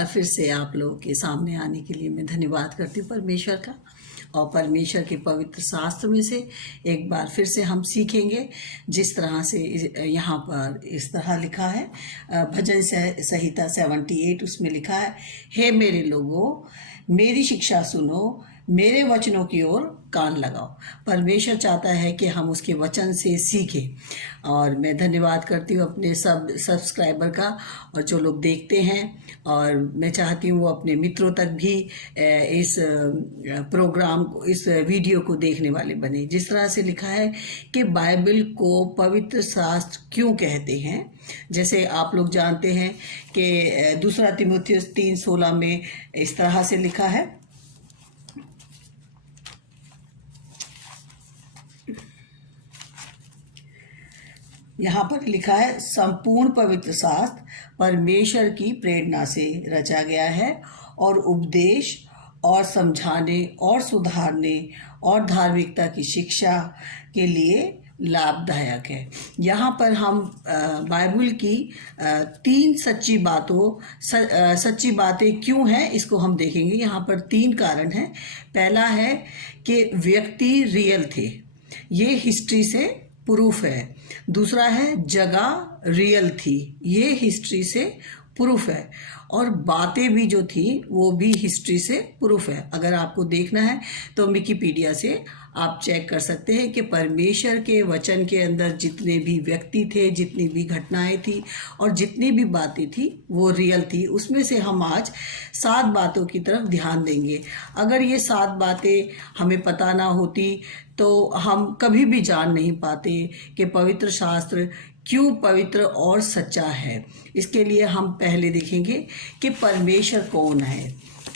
बार फिर से आप लोगों के सामने आने के लिए मैं धन्यवाद करती हूँ परमेश्वर का। और परमेश्वर के पवित्र शास्त्र में से एक बार फिर से हम सीखेंगे, जिस तरह से यहाँ पर इस तरह लिखा है, भजन संहिता 78 उसमें लिखा है, हे मेरे लोगों मेरी शिक्षा सुनो, मेरे वचनों की ओर कान लगाओ। परमेश्वर चाहता है कि हम उसके वचन से सीखें। और मैं धन्यवाद करती हूँ अपने सब सब्सक्राइबर का, और जो लोग देखते हैं, और मैं चाहती हूँ वो अपने मित्रों तक भी इस प्रोग्राम को, इस वीडियो को देखने वाले बने। जिस तरह से लिखा है कि बाइबल को पवित्र शास्त्र क्यों कहते हैं, जैसे आप लोग जानते हैं कि दूसरा तीमुथियुस 3:16 में इस तरह से लिखा है, यहाँ पर लिखा है, संपूर्ण पवित्र शास्त्र परमेश्वर की प्रेरणा से रचा गया है और उपदेश और समझाने और सुधारने और धार्मिकता की शिक्षा के लिए लाभदायक है। यहाँ पर हम बाइबल की 3 सच्ची बातें क्यों हैं इसको हम देखेंगे। यहाँ पर 3 कारण हैं। पहला है कि व्यक्ति रियल थे, ये हिस्ट्री से प्रूफ है। दूसरा है जगह रियल थी, ये हिस्ट्री से प्रूफ है। और बातें भी जो थी वो भी हिस्ट्री से प्रूफ है। अगर आपको देखना है तो विकिपीडिया से आप चेक कर सकते हैं कि परमेश्वर के वचन के अंदर जितने भी व्यक्ति थे, जितनी भी घटनाएं थी और जितनी भी बातें थी वो रियल थी। उसमें से हम आज 7 बातों की तरफ ध्यान देंगे। अगर ये 7 बातें हमें पता ना होती तो हम कभी भी जान नहीं पाते कि पवित्र शास्त्र क्यों पवित्र और सच्चा है। इसके लिए हम पहले देखेंगे कि परमेश्वर कौन है।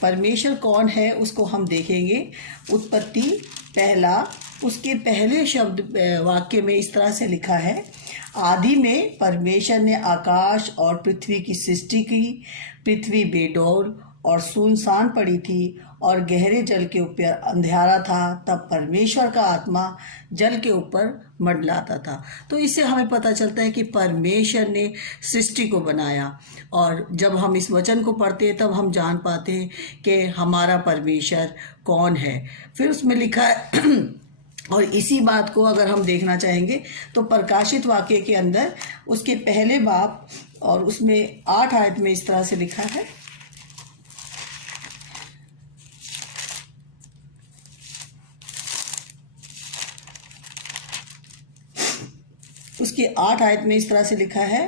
परमेश्वर कौन है उसको हम देखेंगे। उत्पत्ति पहला, उसके पहले शब्द वाक्य में इस तरह से लिखा है, आदि में परमेश्वर ने आकाश और पृथ्वी की सृष्टि की। पृथ्वी बेडौल और सुनसान पड़ी थी और गहरे जल के ऊपर अंधेरा था। तब परमेश्वर का आत्मा जल के ऊपर मंडलाता था। तो इससे हमें पता चलता है कि परमेश्वर ने सृष्टि को बनाया। और जब हम इस वचन को पढ़ते हैं तब हम जान पाते हैं कि हमारा परमेश्वर कौन है। फिर उसमें लिखा है और इसी बात को अगर हम देखना चाहेंगे तो प्रकाशित वाक्य के अंदर उसके पहले बाब और उसमें 8 आयत में इस तरह से लिखा है, उसके 8 आयत में इस तरह से लिखा है,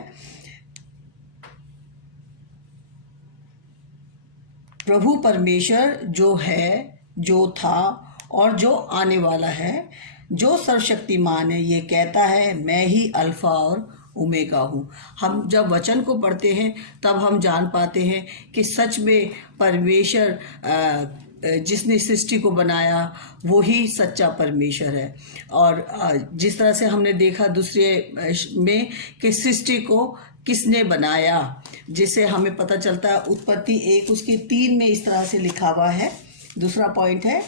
प्रभु परमेश्वर जो है, जो था और जो आने वाला है, जो सर्वशक्तिमान है, ये कहता है, मैं ही अल्फा और ओमेगा हूँ। हम जब वचन को पढ़ते हैं तब हम जान पाते हैं कि सच में परमेश्वर जिसने सृष्टि को बनाया वो ही सच्चा परमेश्वर है। और जिस तरह से हमने देखा दूसरे में कि सृष्टि को किसने बनाया, जिससे हमें पता चलता है उत्पत्ति 1 उसके 3 में इस तरह से लिखा हुआ है। दूसरा पॉइंट है,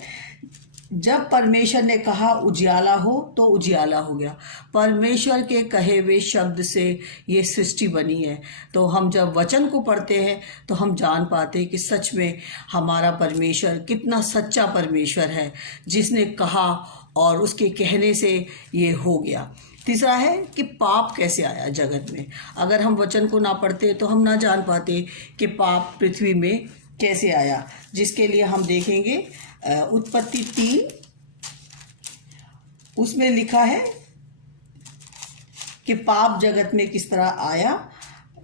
जब परमेश्वर ने कहा उजियाला हो तो उजियाला हो गया। परमेश्वर के कहे हुए शब्द से ये सृष्टि बनी है। तो हम जब वचन को पढ़ते हैं तो हम जान पाते हैं कि सच में हमारा परमेश्वर कितना सच्चा परमेश्वर है, जिसने कहा और उसके कहने से ये हो गया। तीसरा है कि पाप कैसे आया जगत में। अगर हम वचन को ना पढ़ते तो हम ना जान पाते कि पाप पृथ्वी में कैसे आया, जिसके लिए हम देखेंगे उत्पत्ति 3 उसमें लिखा है कि पाप जगत में किस तरह आया।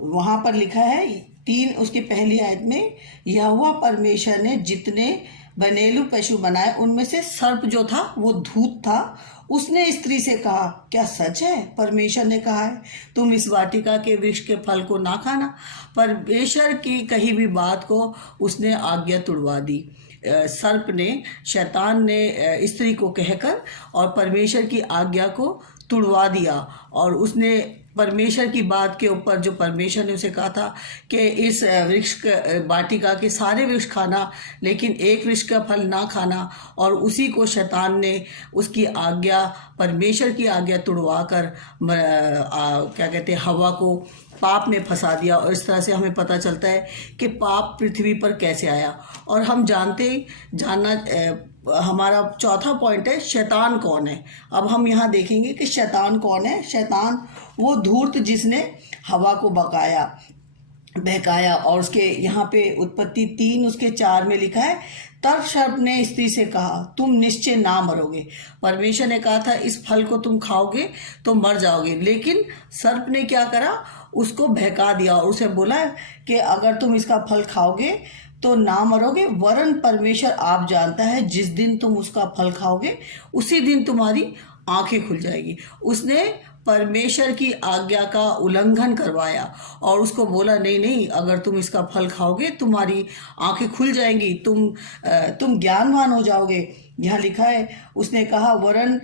वहां पर लिखा है 3 उसके पहली आयत में, यहोवा परमेश्वर ने जितने बनेलू पशु बनाए उनमें से सर्प जो था वो धूत था। उसने स्त्री से कहा, क्या सच है परमेश्वर ने कहा है तुम इस वाटिका के वृक्ष के फल को ना खाना। परमेश्वर की कही भी बात को उसने आज्ञा तुड़वा दी। सर्प ने, शैतान ने स्त्री को कहकर और परमेश्वर की आज्ञा को तुड़वा दिया और उसने परमेश्वर की बात के ऊपर जो परमेश्वर ने उसे कहा था कि इस वृक्ष वाटिका के सारे वृक्ष खाना, लेकिन एक वृक्ष का फल ना खाना, और उसी को शैतान ने उसकी आज्ञा, परमेश्वर की आज्ञा तुड़वा कर क्या कहते हैं, हवा को पाप में फंसा दिया। और इस तरह से हमें पता चलता है कि पाप पृथ्वी पर कैसे आया। और हम हमारा चौथा पॉइंट है, शैतान कौन है। अब हम यहाँ देखेंगे कि शैतान कौन है। शैतान वो धूर्त जिसने हवा को बहकाया। और उसके यहाँ पे उत्पत्ति 3 उसके 4 में लिखा है, तब सर्प ने स्त्री से कहा, तुम निश्चय ना मरोगे। परमेश्वर ने कहा था इस फल को तुम खाओगे तो मर जाओगे, लेकिन सर्प ने क्या करा, उसको बहका दिया और उसे बोला कि अगर तुम इसका फल खाओगे तो ना मरोगे, वरन परमेश्वर आप जानता है जिस दिन तुम उसका फल खाओगे उसी दिन तुम्हारी आंखें खुल जाएगी। उसने परमेश्वर की आज्ञा का उल्लंघन करवाया और उसको बोला नहीं नहीं, अगर तुम इसका फल खाओगे तुम्हारी आंखें खुल जाएंगी, तुम ज्ञानवान हो जाओगे। यहाँ लिखा है, उसने कहा वरन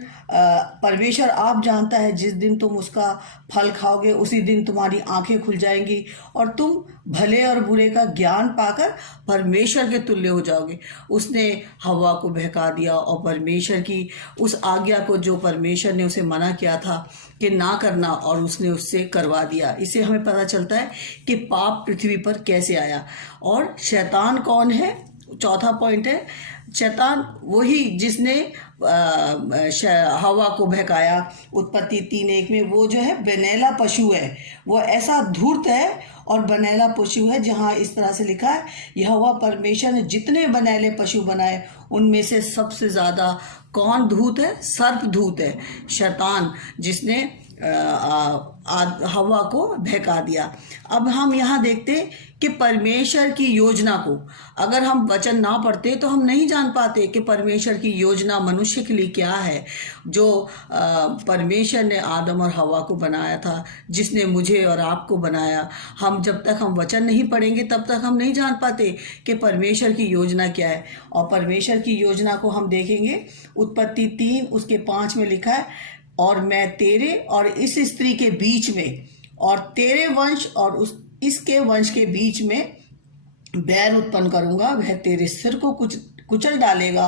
परमेश्वर आप जानता है जिस दिन तुम उसका फल खाओगे उसी दिन तुम्हारी आंखें खुल जाएंगी और तुम भले और बुरे का ज्ञान पाकर परमेश्वर के तुल्य हो जाओगे। उसने हवा को बहका दिया और परमेश्वर की उस आज्ञा को जो परमेश्वर ने उसे मना किया था कि ना करना, और उसने उससे करवा दिया। इससे हमें पता चलता है कि पाप पृथ्वी पर कैसे आया। और शैतान कौन है, चौथा पॉइंट है, शैतान वही जिसने हवा को बहकाया। उत्पत्ति 3:1 में वो जो है बनेला पशु है, वो ऐसा धूर्त है और बनेला पशु है, जहाँ इस तरह से लिखा है, यहोवा परमेश्वर ने जितने बनेले पशु बनाए उनमें से सबसे ज़्यादा कौन धूर्त है, सर्प धूर्त है, शैतान जिसने हवा को बहका दिया। अब हम यहाँ देखते कि परमेश्वर की योजना को अगर हम वचन ना पढ़ते तो हम नहीं जान पाते कि परमेश्वर की योजना मनुष्य के लिए क्या है। जो परमेश्वर ने आदम और हवा को बनाया था, जिसने मुझे और आपको बनाया, हम जब तक हम वचन नहीं पढ़ेंगे तब तक हम नहीं जान पाते कि परमेश्वर की योजना क्या है। और परमेश्वर की योजना को हम देखेंगे, उत्पत्ति 3 उसके 5 में लिखा है, और मैं तेरे और इस स्त्री के बीच में और तेरे वंश और इसके वंश के बीच में बैर उत्पन्न करूंगा, वह तेरे सिर को कुचल डालेगा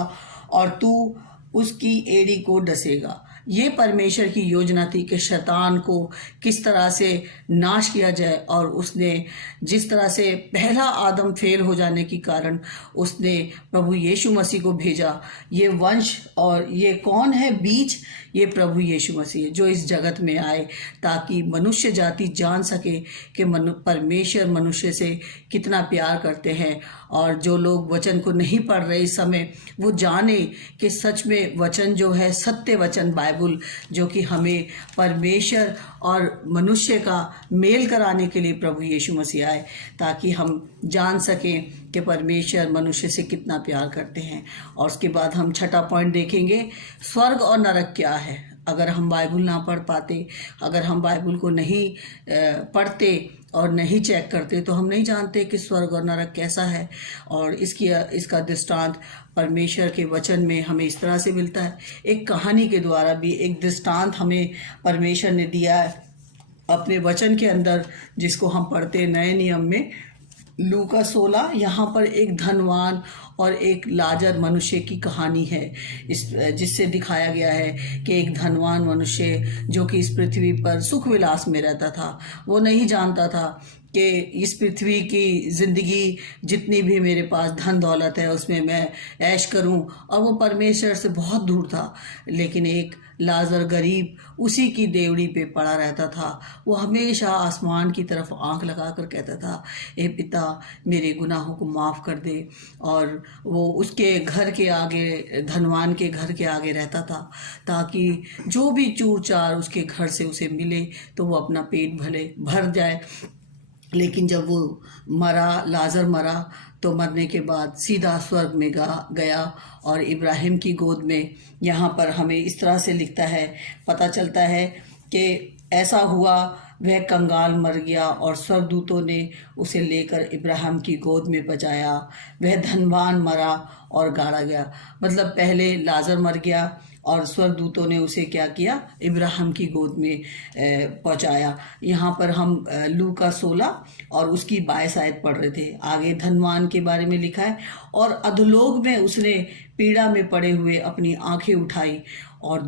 और तू उसकी एड़ी को डसेगा। ये परमेश्वर की योजना थी कि शैतान को किस तरह से नाश किया जाए। और उसने जिस तरह से पहला आदम फेल हो जाने के कारण उसने प्रभु यीशु मसीह को भेजा। ये वंश और ये कौन है बीज, ये प्रभु यीशु मसीह जो इस जगत में आए ताकि मनुष्य जाति जान सके कि परमेश्वर मनुष्य से कितना प्यार करते हैं। और जो लोग वचन को नहीं पढ़ रहे इस समय, वो जाने कि सच में वचन जो है, सत्य वचन बाइबल, जो कि हमें परमेश्वर और मनुष्य का मेल कराने के लिए प्रभु यीशु मसीह आए, ताकि हम जान सकें कि परमेश्वर मनुष्य से कितना प्यार करते हैं। और उसके बाद हम छठा पॉइंट देखेंगे, स्वर्ग और नरक क्या है। अगर हम बाइबल ना पढ़ पाते, अगर हम बाइबल को नहीं पढ़ते और नहीं चेक करते तो हम नहीं जानते कि स्वर्ग और नरक कैसा है। और इसका दृष्टांत परमेश्वर के वचन में हमें इस तरह से मिलता है। एक कहानी के द्वारा भी एक दृष्टांत हमें परमेश्वर ने दिया है अपने वचन के अंदर, जिसको हम पढ़ते नए नियम में लूका 16। यहाँ पर एक धनवान और एक लाजर मनुष्य की कहानी है, जिससे दिखाया गया है कि एक धनवान मनुष्य जो कि इस पृथ्वी पर सुख विलास में रहता था, वो नहीं जानता था कि इस पृथ्वी की ज़िंदगी जितनी भी मेरे पास धन दौलत है उसमें मैं ऐश करूं, और वो परमेश्वर से बहुत दूर था। लेकिन एक लाजर गरीब उसी की देवड़ी पे पड़ा रहता था। वो हमेशा आसमान की तरफ आंख लगाकर कहता था, ए पिता मेरे गुनाहों को माफ़ कर दे। और वो उसके घर के आगे, धनवान के घर के आगे रहता था, ताकि जो भी चूर चार उसके घर से उसे मिले तो वो अपना पेट भर जाए। लेकिन जब वो लाजर मरा तो मरने के बाद सीधा स्वर्ग में गया और इब्राहिम की गोद में। यहाँ पर हमें इस तरह से लिखता है, पता चलता है कि ऐसा हुआ, वह कंगाल मर गया और स्वर्गदूतों ने उसे लेकर इब्राहिम की गोद में बचाया। वह धनवान मरा और गाड़ा गया। मतलब पहले लाजर मर गया, और स्वर्गदूतों ने उसे क्या किया, इब्राहिम की गोद में पहुंचाया। यहाँ पर हम लूका 16 और उसकी 22 आयत पढ़ रहे थे। आगे धनवान के बारे में लिखा है, और अधोलोक में उसने पीड़ा में पड़े हुए अपनी आंखें उठाई और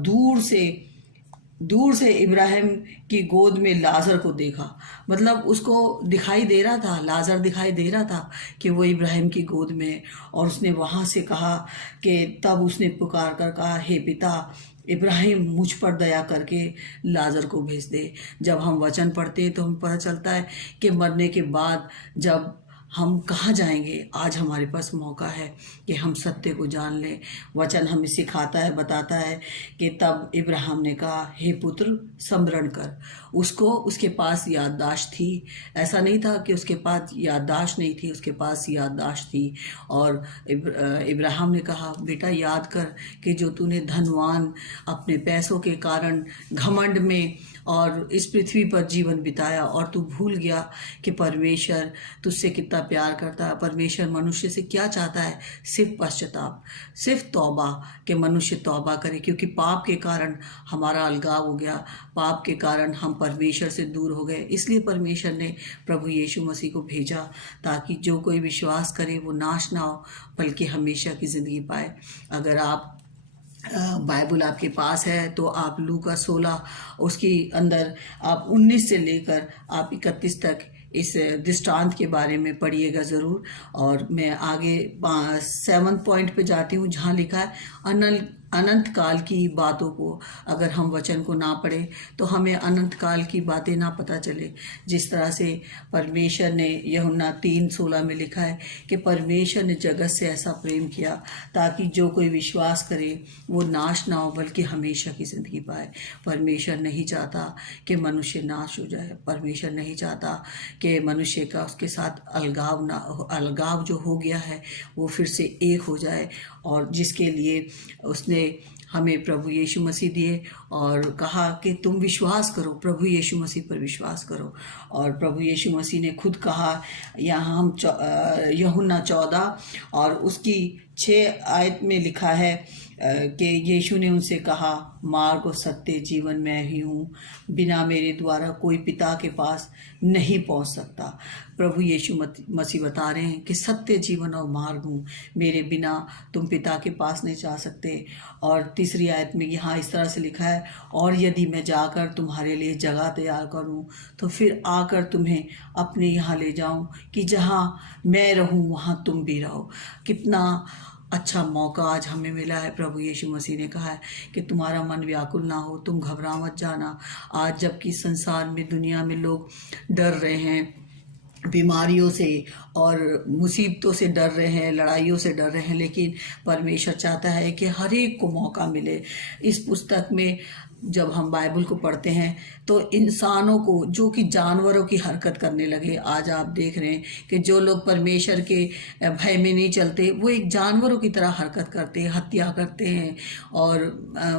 दूर से इब्राहिम की गोद में लाजर को देखा। मतलब उसको दिखाई दे रहा था, लाजर दिखाई दे रहा था कि वो इब्राहिम की गोद में है। और उसने वहाँ से कहा कि तब उसने पुकार कर कहा, हे पिता इब्राहिम, मुझ पर दया करके लाजर को भेज दे। जब हम वचन पढ़ते हैं तो हमें पता चलता है कि मरने के बाद जब हम कहाँ जाएंगे, आज हमारे पास मौका है कि हम सत्य को जान लें। वचन हमें सिखाता है, बताता है कि तब इब्राहिम ने कहा, हे पुत्र स्मरण कर। उसको उसके पास याददाश्त थी। ऐसा नहीं था कि उसके पास याददाश्त नहीं थी, उसके पास याददाश्त थी। और इब्राहिम ने कहा, बेटा याद कर कि जो तूने धनवान अपने पैसों के कारण घमंड में और इस पृथ्वी पर जीवन बिताया, और तू भूल गया कि परमेश्वर तुझसे कितना प्यार करता है। परमेश्वर मनुष्य से क्या चाहता है, सिर्फ पश्चाताप, सिर्फ तौबा, कि मनुष्य तौबा करे। क्योंकि पाप के कारण हमारा अलगाव हो गया, पाप के कारण हम परमेश्वर से दूर हो गए। इसलिए परमेश्वर ने प्रभु यीशु मसीह को भेजा ताकि जो कोई विश्वास करे वो नाश ना हो बल्कि हमेशा की ज़िंदगी पाए। अगर आप बाइबल आपके पास है तो आप लूका 16 उसके अंदर आप 19 से लेकर आप 31 तक इस दृष्टांत के बारे में पढ़िएगा ज़रूर। और मैं आगे 7 पॉइंट पे जाती हूँ जहाँ लिखा है अनंत काल की बातों को। अगर हम वचन को ना पढ़ें तो हमें अनंत काल की बातें ना पता चले। जिस तरह से परमेश्वर ने यूहन्ना 3:16 में लिखा है कि परमेश्वर ने जगत से ऐसा प्रेम किया ताकि जो कोई विश्वास करे वो नाश ना हो बल्कि हमेशा की ज़िंदगी पाए। परमेश्वर नहीं चाहता कि मनुष्य नाश हो जाए। परमेश्वर नहीं चाहता कि मनुष्य का उसके साथ अलगाव जो हो गया है वो फिर से एक हो जाए। और जिसके लिए उसने हमें प्रभु यीशु मसीह दिए और कहा कि तुम विश्वास करो, प्रभु यीशु मसीह पर विश्वास करो। और प्रभु यीशु मसीह ने खुद कहा, यहाँ हम यूहन्ना 14 और उसकी 6 आयत में लिखा है कि यीशु ने उनसे कहा, मार्ग और सत्य जीवन मैं ही हूँ, बिना मेरे द्वारा कोई पिता के पास नहीं पहुँच सकता। प्रभु यीशु मसीह बता रहे हैं कि सत्य जीवन और मार्ग हूँ, मेरे बिना तुम पिता के पास नहीं जा सकते। और तीसरी आयत में यहाँ इस तरह से लिखा है, और यदि मैं जाकर तुम्हारे लिए जगह तैयार करूँ तो फिर आकर तुम्हें अपने यहाँ ले जाऊँ कि जहाँ मैं रहूँ वहाँ तुम भी रहो। कितना अच्छा मौका आज हमें मिला है। प्रभु यीशु मसीह ने कहा है कि तुम्हारा मन व्याकुल ना हो, तुम घबरा मत जाना। आज जबकि संसार में, दुनिया में लोग डर रहे हैं, बीमारियों से और मुसीबतों से डर रहे हैं, लड़ाइयों से डर रहे हैं, लेकिन परमेश्वर चाहता है कि हर एक को मौका मिले। इस पुस्तक में जब हम बाइबल को पढ़ते हैं तो इंसानों को, जो कि जानवरों की हरकत करने लगे, आज आप देख रहे हैं कि जो लोग परमेश्वर के भय में नहीं चलते वो एक जानवरों की तरह हरकत करते हैं, हत्या करते हैं और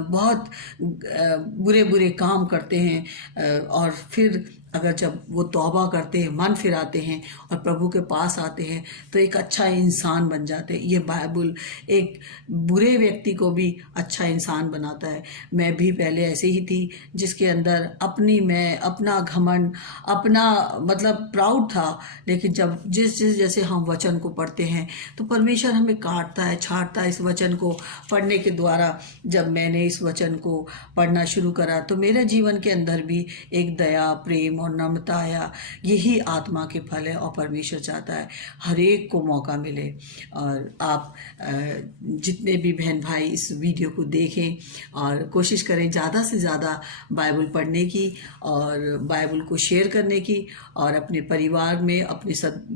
बहुत बुरे बुरे काम करते हैं। और फिर अगर जब वो तौबा करते हैं, मन फिराते हैं और प्रभु के पास आते हैं तो एक अच्छा इंसान बन जाते हैं। ये बाइबल एक बुरे व्यक्ति को भी अच्छा इंसान बनाता है। मैं भी पहले ऐसे ही थी जिसके अंदर अपना घमंड, अपना मतलब प्राउड था। लेकिन जब जैसे हम वचन को पढ़ते हैं तो परमेश्वर हमें काटता है, छांटता है। इस वचन को पढ़ने के द्वारा जब मैंने इस वचन को पढ़ना शुरू करा तो मेरे जीवन के अंदर भी एक दया, प्रेम और नम्रता आया। यही आत्मा के फल है और परमेश्वर चाहता है हर एक को मौका मिले। और आप जितने भी बहन भाई इस वीडियो को देखें और कोशिश करें ज़्यादा से ज़्यादा बाइबल पढ़ने की और बाइबल को शेयर करने की और अपने परिवार में अपने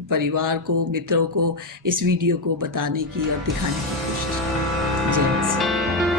परिवार को, मित्रों को इस वीडियो को बताने की और दिखाने की कोशिश करें। जय मसीह।